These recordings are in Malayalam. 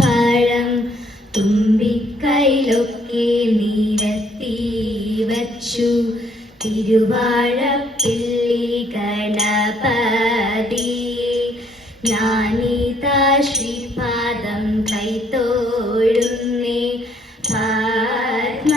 പഴം തുമ്പിക്കൈലൊക്കെ നിരത്തി വച്ചു. തിരുവാഴപ്പിള്ളി ഗണപതി ഞാനിതാ ശ്രീപാദം കൈത്തോഴുന്നേ പത്മപീഠ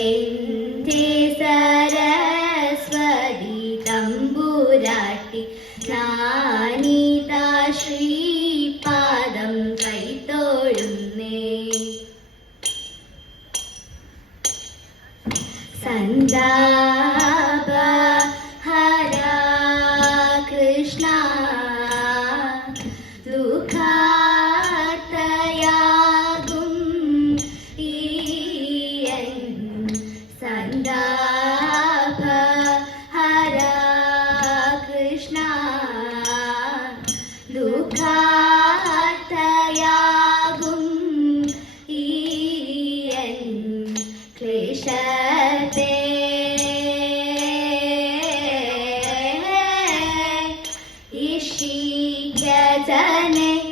എന്റെ സരസ്വതി തമ്പുരാട്ടി നാനീതാ ശ്രീപാദം കൈത്തോഴുന്നേ സന്താ करते इशी जने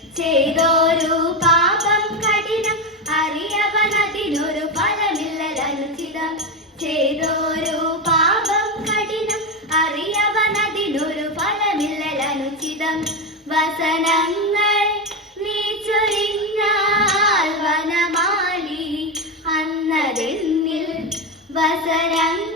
ചെയ്തോരു പാപം കഠിനം അറിയവനതിനൊരു ഫലമില്ലൽ അനുചിതം ചെയ്തോരു പാപം കഠിനം അറിയവനതിനൊരു ഫലമില്ലൽ അനുചിതം വസനങ്ങൾ നീ ചൊരിഞ്ഞാൽ വനമാലി അന്നതിൽ വസനങ്ങൾ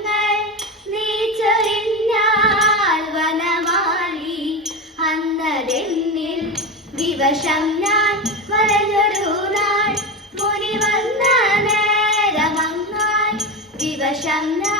വശം ഞാൻ വലഞ്ഞൊരു നാൾ മുനി വന്ന നേരമങ്ങാൽ വിവശം ഞാൻ